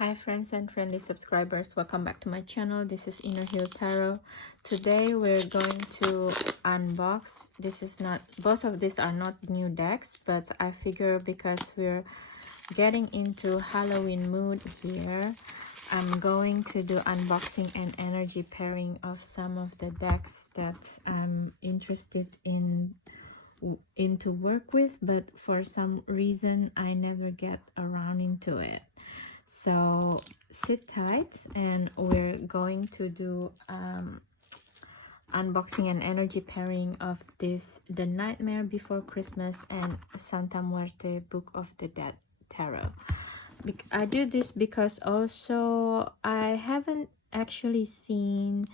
Hi friends and friendly subscribers, welcome back to my channel. This is Inner Hill Tarot. Today we're going to unbox. This is not, both of these are not new decks, but I figure because we're getting into Halloween mood here, I'm going to do unboxing and energy pairing of some of the decks that I'm interested in to work with, but for some reason I never get around into it. So sit tight and we're going to do unboxing and energy pairing of this The Nightmare Before Christmas and Santa Muerte Book of the Dead Tarot. I do this because also I haven't actually seen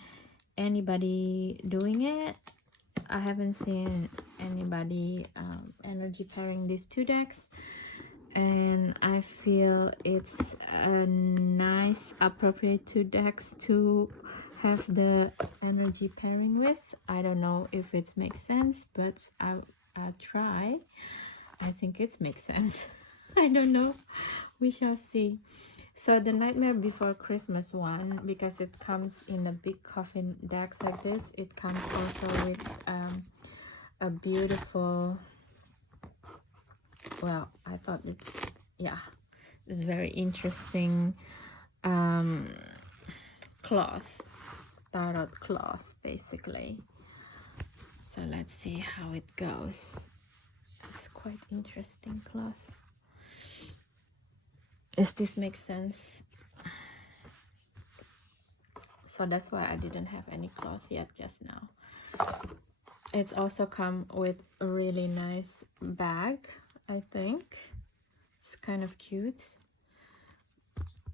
anybody doing it. I haven't seen anybody energy pairing these two decks, and I feel it's a nice appropriate two decks to have the energy pairing with. I don't know if it makes sense, but I'll try. I think it makes sense. I don't know, we shall see. So the Nightmare Before Christmas one, because it comes in a big coffin decks like this, it comes also with a beautiful, well, I thought it's, yeah, it's very interesting cloth, tarot cloth basically. So let's see how it goes. It's quite interesting cloth. Does this make sense? So that's why I didn't have any cloth yet just now. It's also come with a really nice bag, I think. It's kind of cute,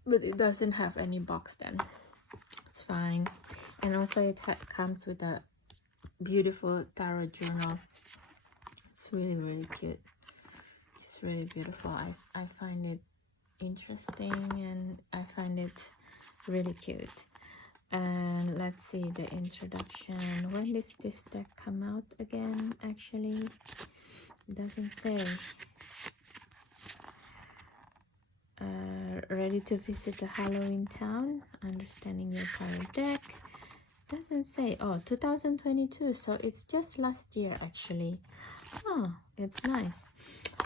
but it doesn't have any box then. It's fine. And also it comes with a beautiful tarot journal. It's really cute. It's really beautiful. I find it interesting and I find it really cute. And let's see the introduction. When does this deck come out again? Actually, it doesn't say. Ready to visit the Halloween town, understanding your current deck. Doesn't say. Oh, 2022, so it's just last year actually. Oh, it's nice.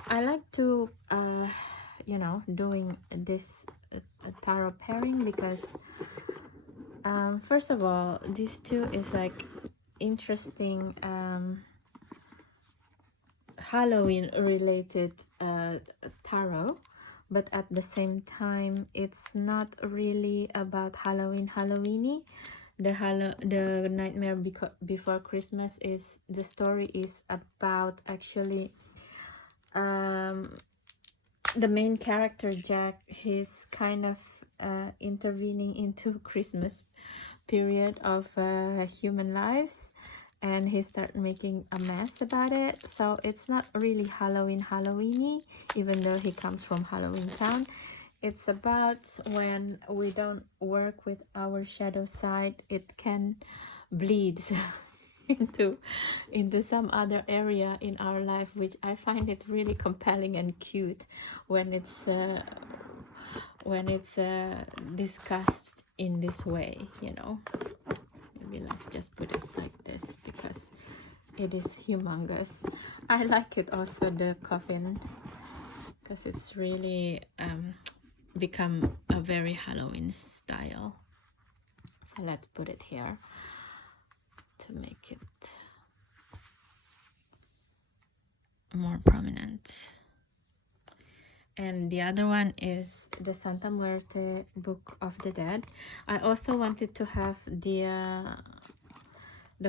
I like to you know, doing this tarot pairing because first of all, these two is like interesting Halloween related tarot, but at the same time it's not really about Halloweeny. The Nightmare Before Christmas is, the story is about actually the main character Jack. He's kind of intervening into Christmas period of human lives, and he started making a mess about it. So it's not really Halloweeny, even though he comes from Halloween town. It's about when we don't work with our shadow side, it can bleed into some other area in our life, which I find it really compelling and cute when it's discussed in this way, you know. Maybe let's just put it like this because it is humongous. I like it also, the coffin, because it's really become a very Halloween style. So let's put it here to make it more prominent. And the other one is the Santa Muerte Book of the Dead. I also wanted to have the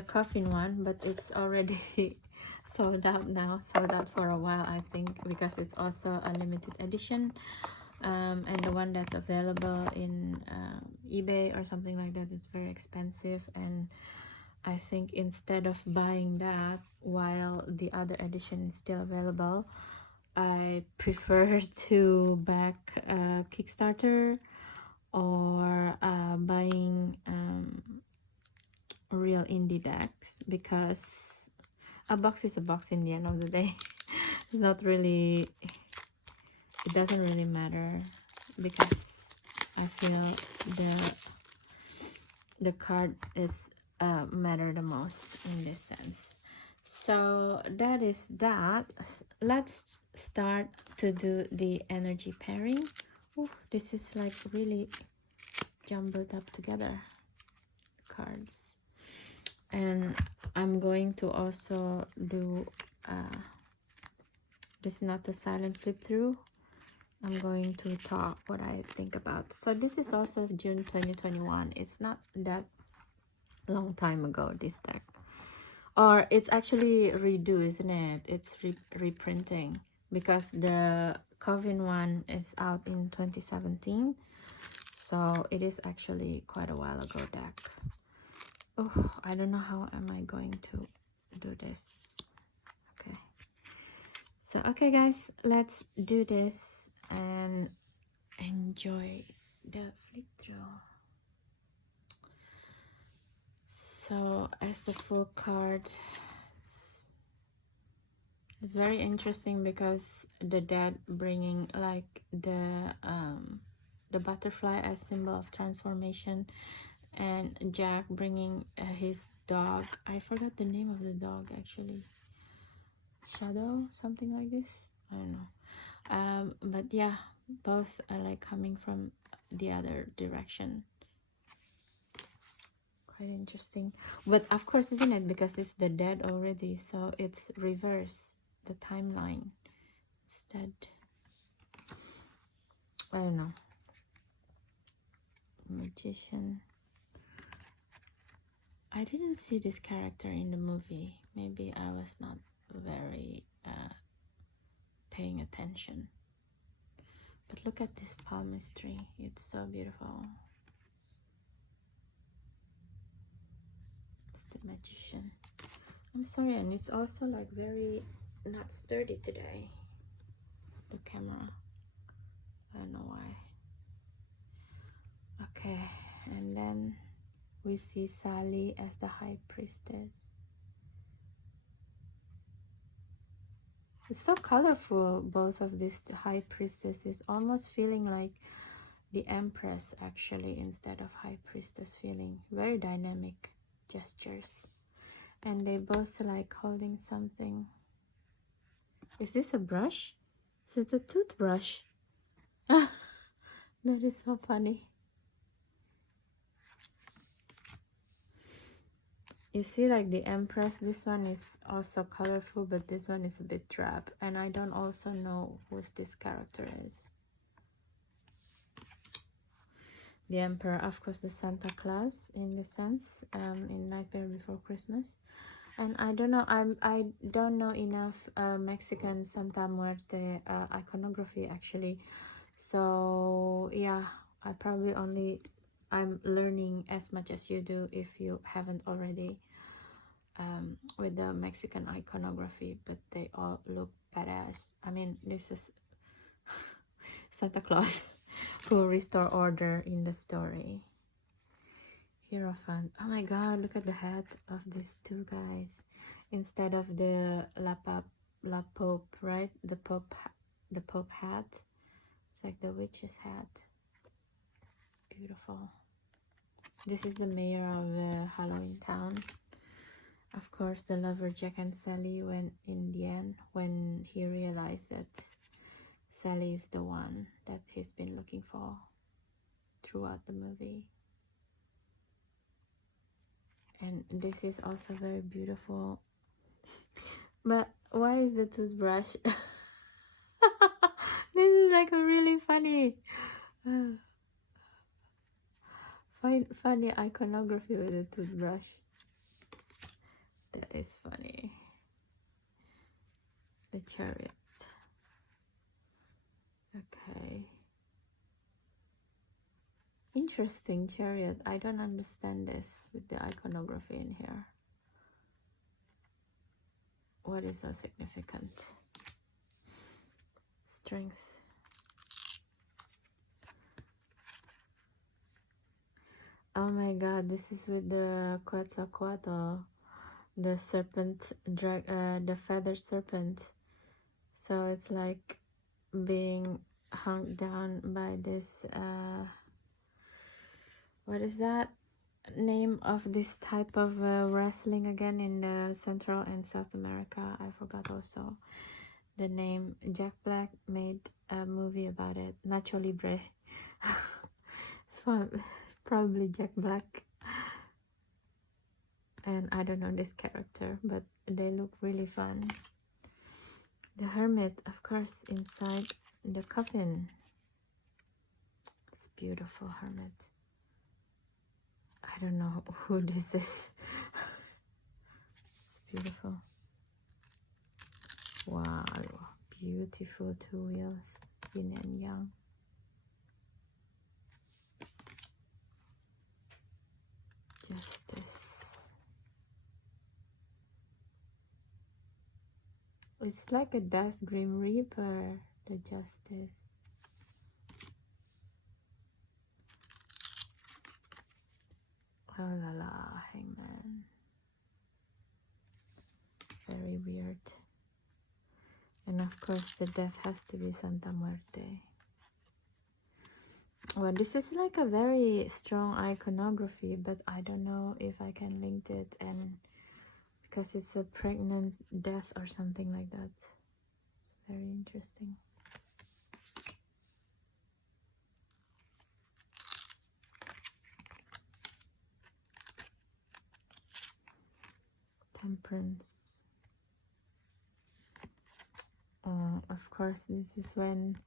coffin one, but it's already sold out now, sold out for a while, I think, because it's also a limited edition. And the one that's available in eBay or something like that is very expensive, and I think instead of buying that while the other edition is still available, I prefer to back Kickstarter or buying real indie decks, because a box is a box in the end of the day. It's not really, it doesn't really matter, because I feel the card is matter the most in this sense. So that is that. Let's start to do the energy pairing. Oh, this is like really jumbled up together cards. And I'm going to also do this is not a silent flip through. I'm going to talk what I think about. So this is also June 2021. It's not that long time ago, this deck. Or it's actually redo, isn't it? It's reprinting because the Coven one is out in 2017. So it is actually quite a while ago deck. Oh, I don't know how am I going to do this. Okay. So, okay guys, let's do this and enjoy the flip through. So as the full card, it's very interesting because the dead bringing like the butterfly as symbol of transformation, and Jack bringing his dog. I forgot the name of the dog actually. Shadow, something like this. I don't know. But yeah, both are like coming from the other direction. Quite interesting. But of course, isn't it? Because it's the dead already, so it's reverse the timeline instead. I don't know. Magician. I didn't see this character in the movie. Maybe I was not very paying attention. But look at this palmistry. It's so beautiful. It's the magician. I'm sorry, and it's also like very not sturdy today. The camera. I don't know why. Okay, and then we see Sally as the high priestess. It's so colorful, both of these high priestesses, almost feeling like the empress actually instead of high priestess feeling. Very dynamic gestures. And they both like holding something. Is this a brush? Is it a toothbrush? That is so funny. You see like the empress, this one is also colorful, but this one is a bit drab, and I don't also know who this character is. The emperor, of course, the Santa Claus in the sense, in Nightmare Before Christmas. And I don't know, I don't know enough Mexican Santa Muerte iconography actually, so yeah, I'm learning as much as you do if you haven't already with the Mexican iconography, but they all look badass. I mean, this is Santa Claus who restore order in the story. Hierophant. Oh my god, look at the hat of these two guys instead of the La Pope, right? The Pope hat. It's like the witch's hat. It's beautiful. This is the mayor of Halloween Town. Of course, the lover Jack and Sally, when in the end, when he realized that Sally is the one that he's been looking for throughout the movie. And this is also very beautiful. But why is the toothbrush? This is like a really funny funny iconography with a toothbrush. That is funny. The chariot. Okay. Interesting chariot. I don't understand this with the iconography in here. What is so significant? Strength. Oh my god, this is with the Quetzalcoatl, the serpent, the feather serpent. So it's like being hung down by this what is that name of this type of wrestling again in Central and South America? I forgot also the name. Jack Black made a movie about it, Nacho Libre. It's probably Jack Black, and I don't know this character, but they look really fun. The hermit, of course, inside the coffin. It's beautiful hermit. I don't know who this is. It's beautiful. Wow, beautiful two wheels, yin and yang. Justice. It's like a Death Grim Reaper, the Justice. Oh la la, Hangman. Very weird. And of course the death has to be Santa Muerte. Well, this is like a very strong iconography, but I don't know if I can link it, and because it's a pregnant death or something like that. It's very interesting. Temperance. Of course, this is when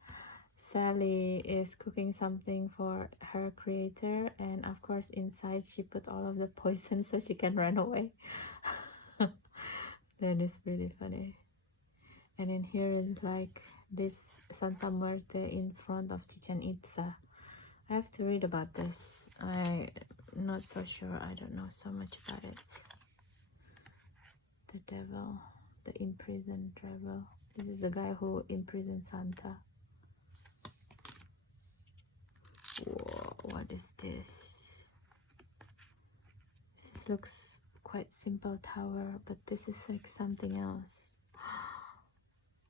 Sally is cooking something for her creator, and of course inside she put all of the poison so she can run away. That is really funny. And in here is like this Santa Muerte in front of Chichen Itza. I have to read about this. I'm not so sure. I don't know so much about it. The devil, the imprisoned devil. This is the guy who imprisoned Santa. Whoa, what is this? This looks quite simple tower, but this is like something else.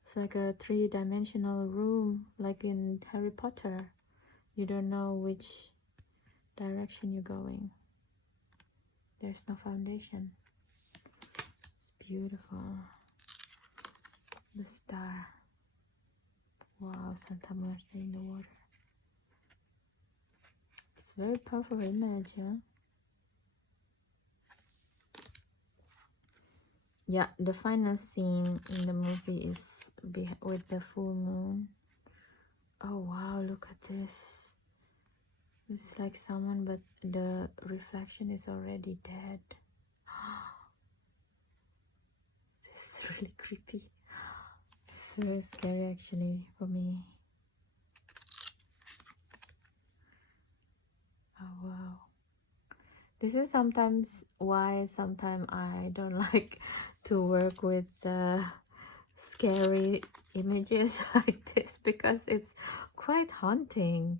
It's like a three-dimensional room, like in Harry Potter. You don't know which direction you're going. There's no foundation. It's beautiful. The star. Wow, Santa Muerte in the water. It's a very powerful image, huh? Yeah, the final scene in the movie is with the full moon. Oh wow, look at this. It's like someone, but the reflection is already dead. This is really creepy. It's very scary actually for me. Oh wow. This is sometimes why sometimes I don't like to work with scary images like this, because it's quite haunting,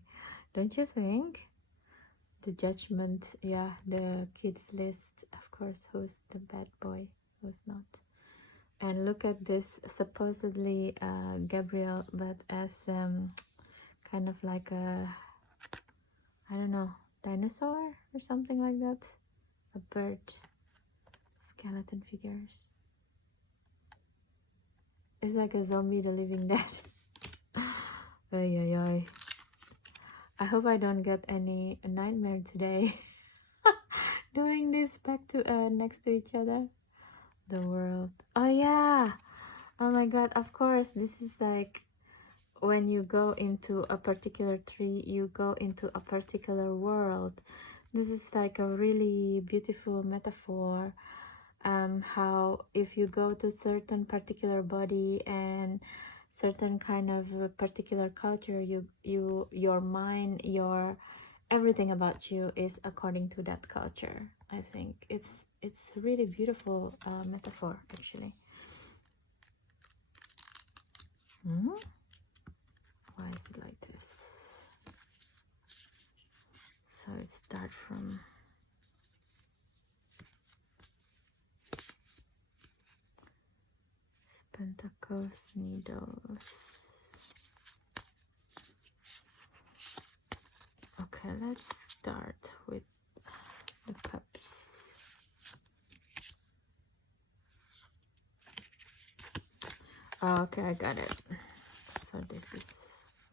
don't you think? The judgment, yeah, the kids list, of course, who's the bad boy, who's not. And look at this, supposedly Gabriel, but as kind of like a, I don't know, dinosaur or something like that. A bird. Skeleton figures. It's like a zombie, the living dead. Ay, ay, ay. I hope I don't get any nightmare today. Doing this back to next to each other. The world. Oh yeah. Oh my god, of course. This is like when you go into a particular tree, you go into a particular world. This is like a really beautiful metaphor. How if you go to certain particular body and certain kind of a particular culture, your mind, your everything about you is according to that culture. I think it's really beautiful metaphor actually. Why is it like this? So it starts from Pentacles, needles. Okay, let's start with the cups. Okay, I got it. So this is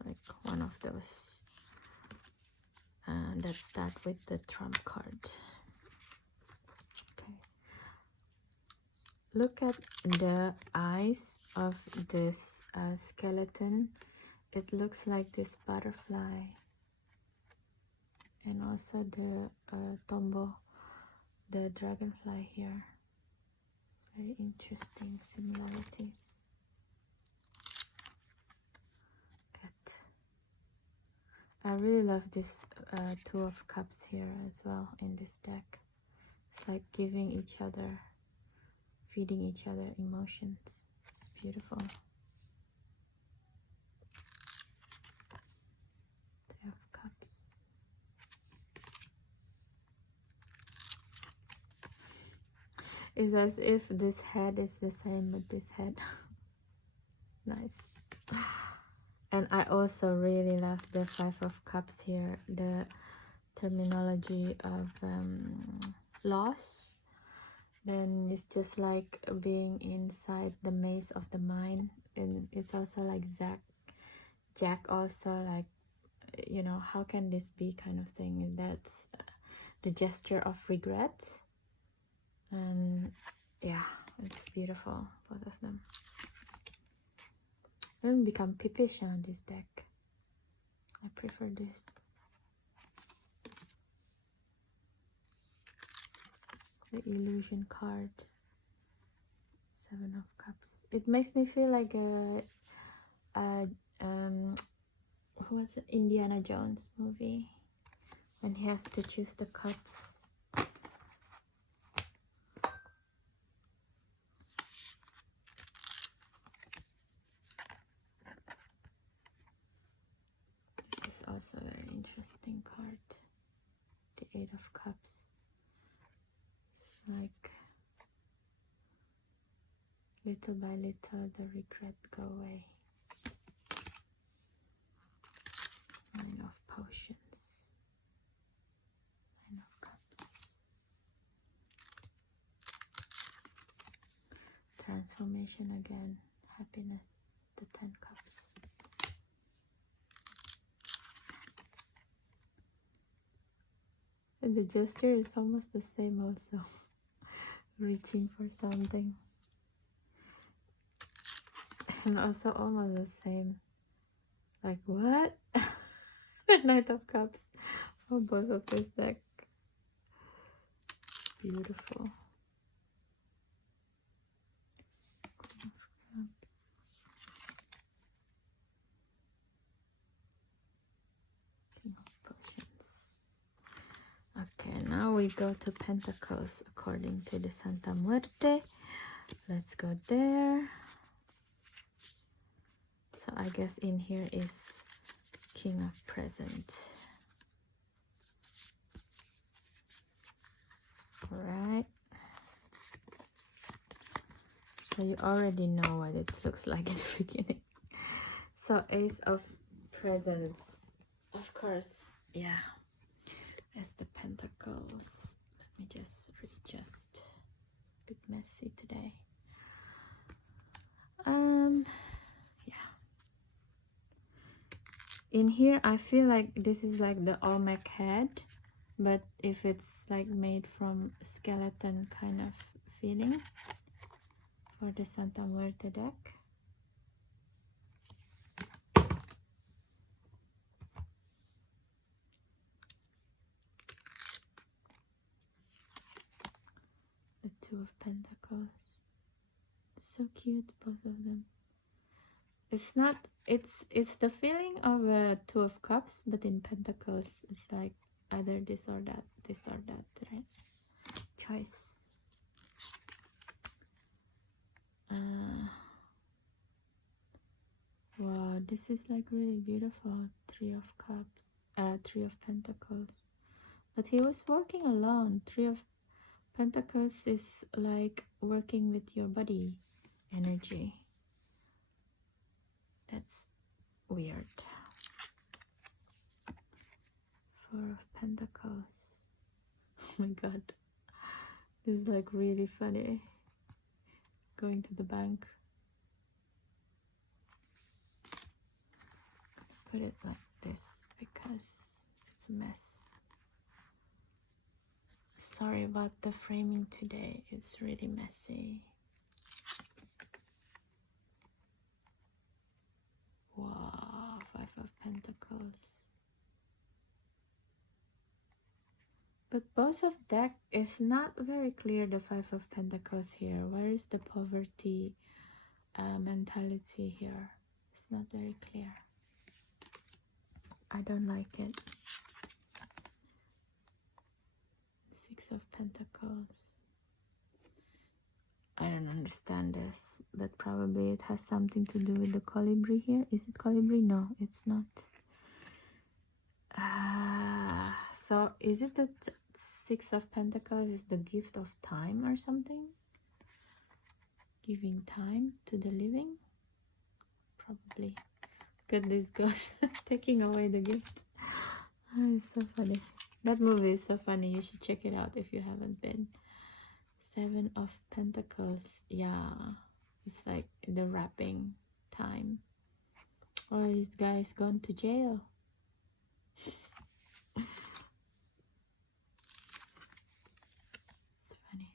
like one of those that start with the trump card. Okay, look at the eyes of this skeleton. It looks like this butterfly, and also the tombo, the dragonfly here. It's very interesting similarities. Good. I really love this two of cups here as well in this deck. It's like giving each other, feeding each other emotions. It's beautiful. Three of cups. It's as if this head is the same with this head. Nice. And I also really love the Five of Cups here, the terminology of loss. Then it's just like being inside the maze of the mind, and it's also like Jack also, like, you know, how can this be kind of thing. And that's the gesture of regret. And yeah, it's beautiful, both of them. I don't become peepish on this deck. I prefer this. The illusion card. Seven of Cups. It makes me feel like who was it? Indiana Jones movie, when he has to choose the cups. This is also a very interesting card. The Eight of Cups. It's like little by little the regret go away. Nine of Potions. Nine of Cups. Transformation again. Happiness. The 10 Cups. And the gesture is almost the same also. Reaching for something. And also almost the same. Like, what? The Knight of Cups for both of this deck. Beautiful. King of Potions. Okay, now we go to Pentacles according to the Santa Muerte. Let's go there. So I guess in here is King of Present. Alright. So you already know what it looks like at the beginning. So Ace of Presents. Of course, yeah. As the Pentacles. Let me just readjust. It's a bit messy today. Yeah. In here, I feel like this is like the Olmec head, but if it's like made from skeleton kind of feeling for the Santa Muerte deck. The Two of Pentacles. So cute, both of them. It's not, it's the feeling of a Two of Cups, but in Pentacles it's like either this or that, right? Choice. Wow, this is like really beautiful. Three of Cups, Three of Pentacles. But he was working alone. Three of Pentacles is like working with your body energy. That's weird. Four Four of Pentacles. Oh my god. This is like really funny. Going to the bank. Put it like this because it's a mess. Sorry about the framing today. It's really messy. Wow, Five of Pentacles. But both of deck is not very clear, the Five of Pentacles here. Where is the poverty mentality here? It's not very clear. I don't like it. Six of Pentacles. I don't understand this, but probably it has something to do with the colibri here. Is it colibri? No, it's not. So is it that Six of Pentacles is the gift of time or something? Giving time to the living? Probably. Look at this ghost taking away the gift. Oh, it's so funny. That movie is so funny. You should check it out if you haven't been. Seven of Pentacles. Yeah, it's like the wrapping time. Oh, this guy's gone to jail. It's funny.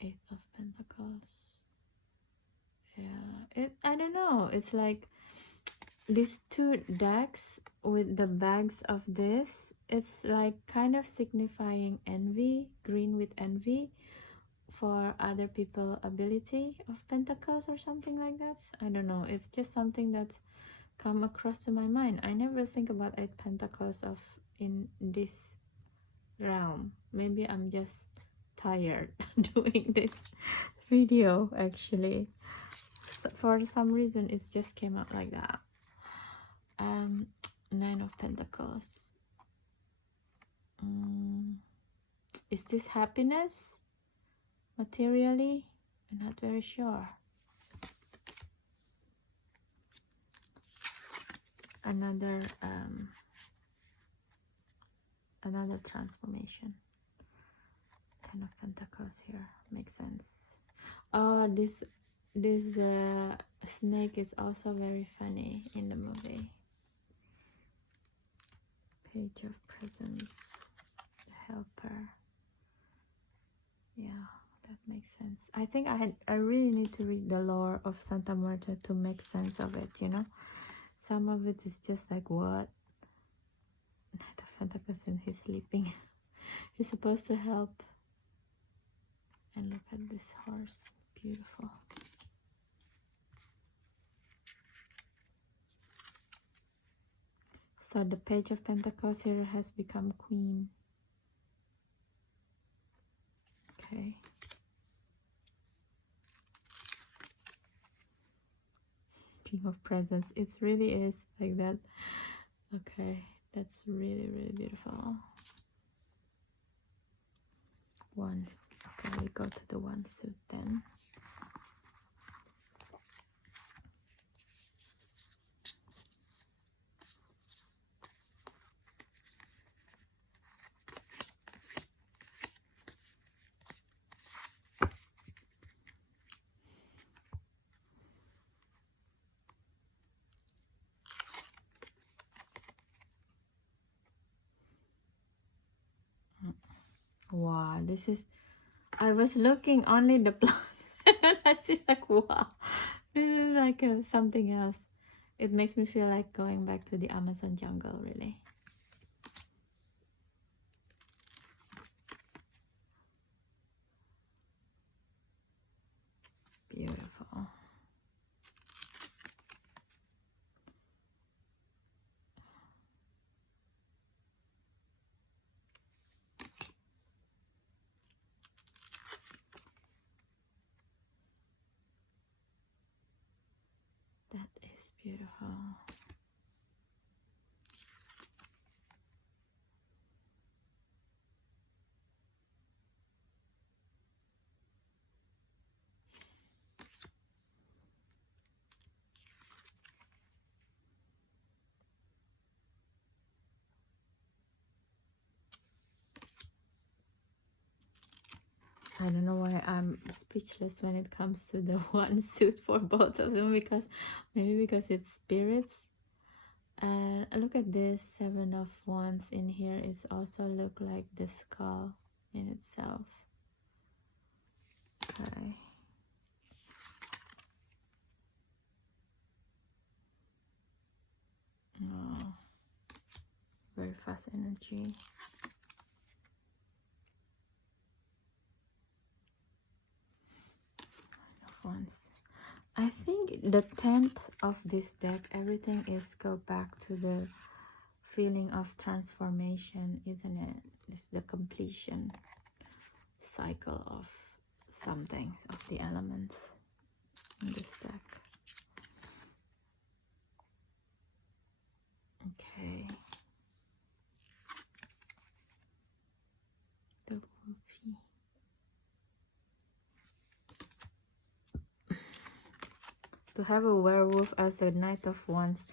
Eight of Pentacles. Yeah, I don't know. It's like these two decks with the bags of this. It's like kind of signifying envy, green with envy for other people ability of Pentacles or something like that. I don't know. It's just something that's come across to my mind. I never think about Eight Pentacles of in this realm. Maybe I'm just tired doing this video actually. So for some reason it just came out like that. Nine of Pentacles. Is this happiness materially? I'm not very sure. Another transformation. Ten of Pentacles here makes sense. Oh, this snake is also very funny in the movie. Page of Presents, the Helper. Yeah, that makes sense. I think I really need to read the lore of Santa Muerte to make sense of it, you know. Some of it is just like, what? Knight of Pentacles and he's sleeping. He's supposed to help. And look at this horse. Beautiful. So the Page of Pentacles here has become Queen. Okay. King of Presents. It really is like that. Okay. That's really, really beautiful. Wands. Okay, we go to the one suit then. Wow, this is, I was looking only the plot and I see like, wow, this is like something else. It makes me feel like going back to the Amazon jungle, really. Beautiful. That is beautiful. I don't know why I'm speechless when it comes to the one suit for both of them, because maybe because it's spirits. And look at this 7 of Wands in here. It's also look like the skull in itself. Okay. Oh, very fast energy. Of Wands. I think the 10th of this deck, everything is go back to the feeling of transformation, isn't it? It's the completion cycle of something, of the elements in this deck. Okay. The Wolfie. To have a werewolf as a Knight of Wands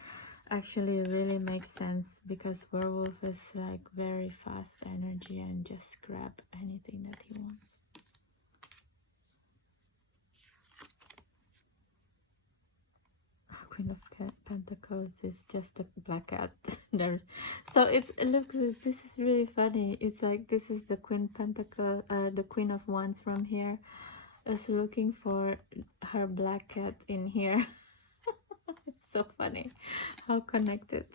actually really makes sense, because werewolf is like very fast energy and just grab anything that he wants. Queen of Pentacles is just a black cat there. So it's, look, this is really funny. It's like this is the Queen Pentacle, the Queen of Wands from here is looking for her black cat in here. It's so funny how connected.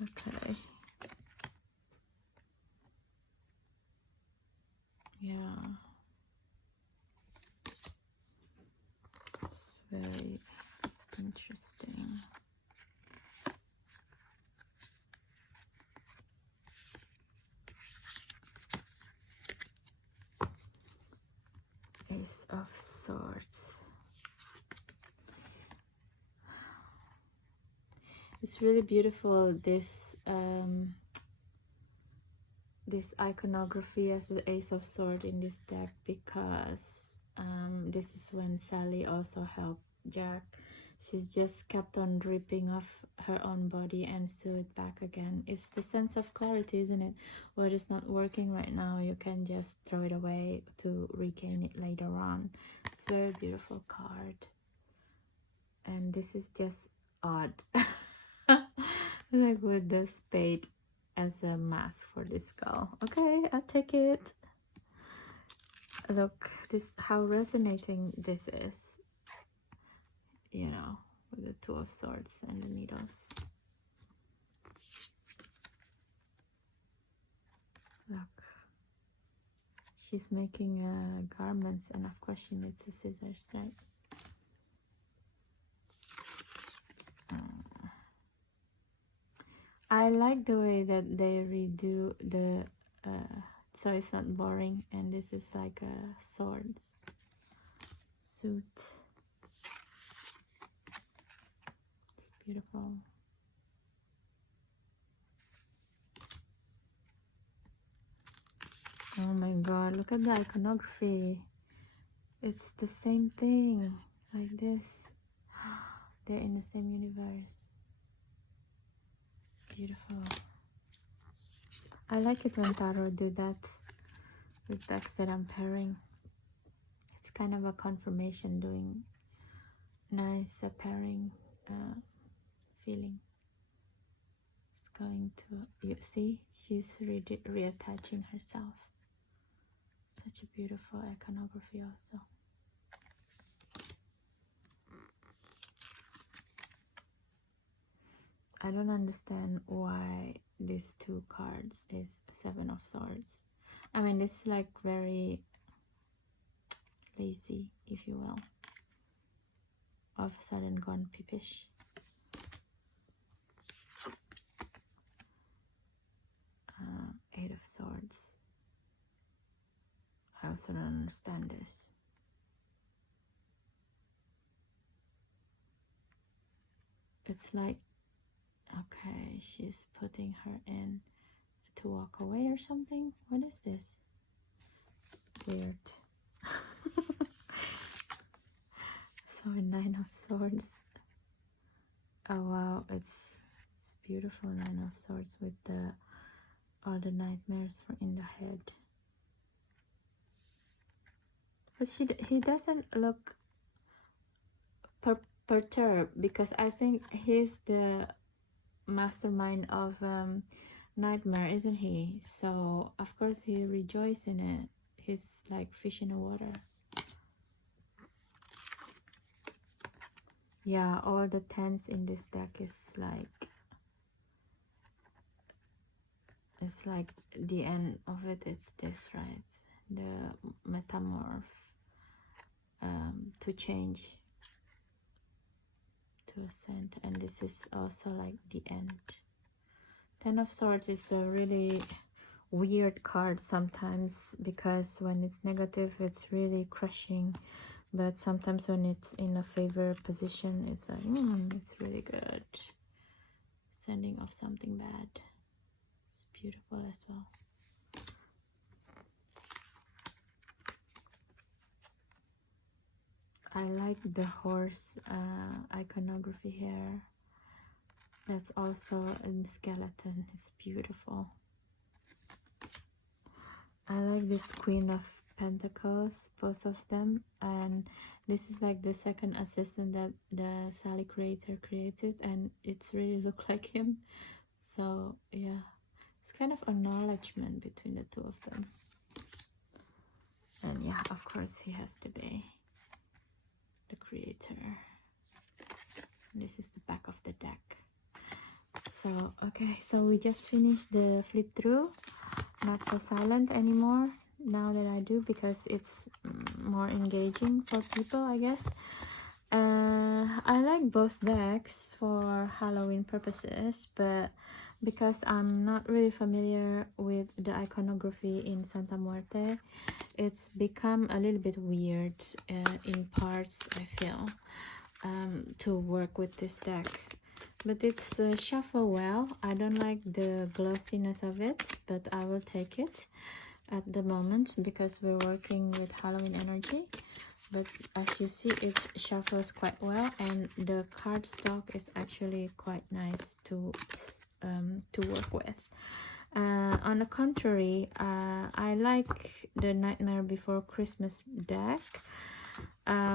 Okay. Yeah. It's very interesting. Ace of Swords. It's really beautiful, this iconography as the Ace of Swords in this deck, because this is when Sally also helped Jack. She's just kept on ripping off her own body and sew it back again. It's the sense of clarity, isn't it? What is not working right now, you can just throw it away to regain it later on. It's a very beautiful card. And this is just odd. Like with the spade as a mask for this skull. Okay, I'll take it. Look, this how resonating this is. You know, with the Two of Swords and the needles. Look, she's making garments, and of course she needs the scissors, right? I like the way that they redo the so it's not boring, and this is like a swords suit. It's beautiful. Oh my god, look at the iconography. It's the same thing, like this. They're in the same universe. It's beautiful. I like it when tarot do that with decks that I'm pairing. It's kind of a confirmation, doing nice pairing feeling. It's going to, you see, she's reattaching herself. Such a beautiful iconography also. I don't understand why these two cards is Seven of Swords. I mean, this is like very lazy, if you will. All of a sudden gone peepish. Eight of Swords. I also don't understand this. It's like, okay, she's putting her in to walk away or something. What is this? Weird. So Nine of Swords. Oh wow, it's beautiful. Nine of Swords with the all the nightmares in the head. But he doesn't look perturbed, because I think he's the mastermind of Nightmare, isn't he? So of course he rejoices in it. He's like fish in the water. Yeah, all the tens in this deck is like, it's like the end of it. It's this, right? The metamorph, to change, to ascend, and this is also like the end. Ten of Swords is a really weird card sometimes, because when it's negative it's really crushing, but sometimes when it's in a favor position it's like it's really good, sending off something bad. It's beautiful as well. I like the horse iconography here. That's also in skeleton. It's beautiful. I like this Queen of Pentacles, both of them, and this is like the second assistant that the Sally creator created, and it's really look like him. So yeah, it's kind of acknowledgement between the two of them. And yeah, of course he has to be the creator. This is the back of the deck. So okay, so we just finished the flip through. Not so silent anymore now that I do, because it's more engaging for people, I guess. I like both decks for Halloween purposes, but because I'm not really familiar with the iconography in Santa Muerte, it's become a little bit weird in parts, I feel, to work with this deck. But it's shuffle well. I don't like the glossiness of it, but I will take it at the moment because we're working with Halloween energy. But as you see, it shuffles quite well, and the cardstock is actually quite nice to work with. On the contrary, I like the Nightmare Before Christmas deck.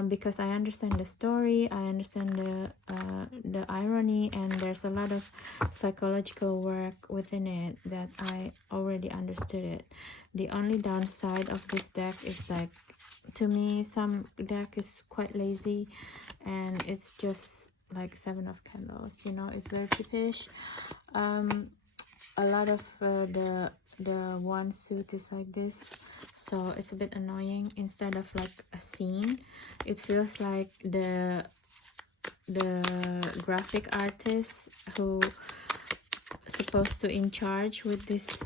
Because I understand the story, I understand the irony, and there's a lot of psychological work within it that I already understood it. The only downside of this deck is, like, to me, some deck is quite lazy, and it's just like Seven of Candles, you know, it's very cheapish. A lot of the one suit is like this, so it's a bit annoying. Instead of like a scene, it feels like the graphic artist who supposed to in charge with this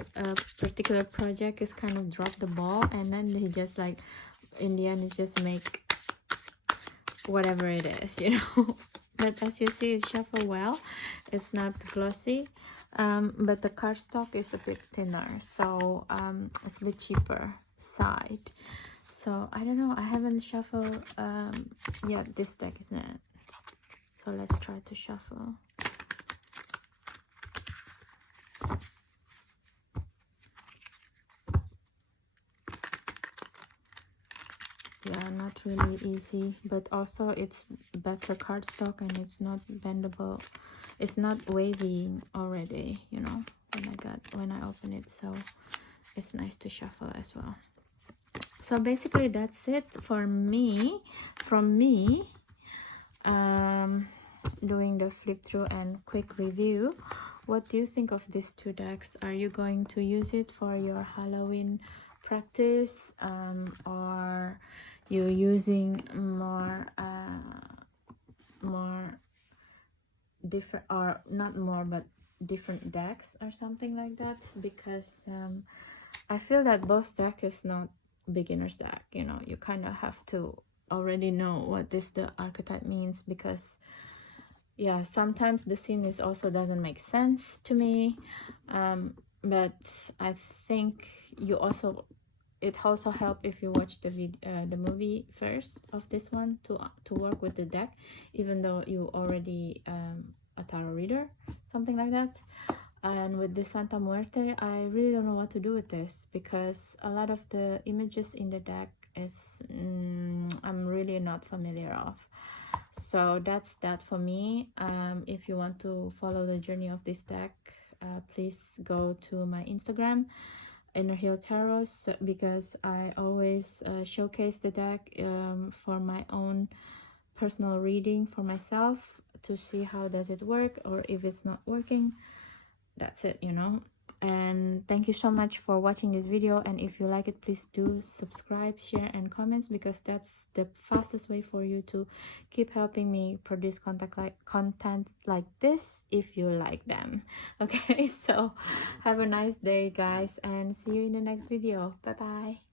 particular project is kind of dropped the ball, and then he just like in the end it's just make whatever it is, you know. But as you see, it shuffle well. It's not glossy, but the cardstock is a bit thinner, so it's a bit cheaper side. So I don't know, I haven't shuffled yet this deck, isn't it? So let's try to shuffle. Yeah, not really easy, but also it's better cardstock and it's not bendable. It's not wavy already, you know, when I open it, so it's nice to shuffle as well. So basically that's it for me, from me, doing the flip through and quick review. What do you think of these two decks? Are you going to use it for your Halloween practice, or you're using more different, or not more but different decks or something like that? Because I feel that both deck is not beginner's deck, you know. You kind of have to already know what the archetype means, because yeah, sometimes the scene is also doesn't make sense to me, but I think it also help if you watch the movie first of this one to work with the deck, even though you already a tarot reader, something like that. And with the Santa Muerte, I really don't know what to do with this, because a lot of the images in the deck it's I'm really not familiar of. So that's that for me. If you want to follow the journey of this deck, please go to my Instagram, Inner Heal Tarot, because I always showcase the deck for my own personal reading for myself, to see how does it work, or if it's not working, that's it, you know. And thank you so much for watching this video, and if you like it, please do subscribe, share and comments, because that's the fastest way for you to keep helping me produce content like this, if you like them. Okay, so have a nice day guys, and see you in the next video. Bye bye.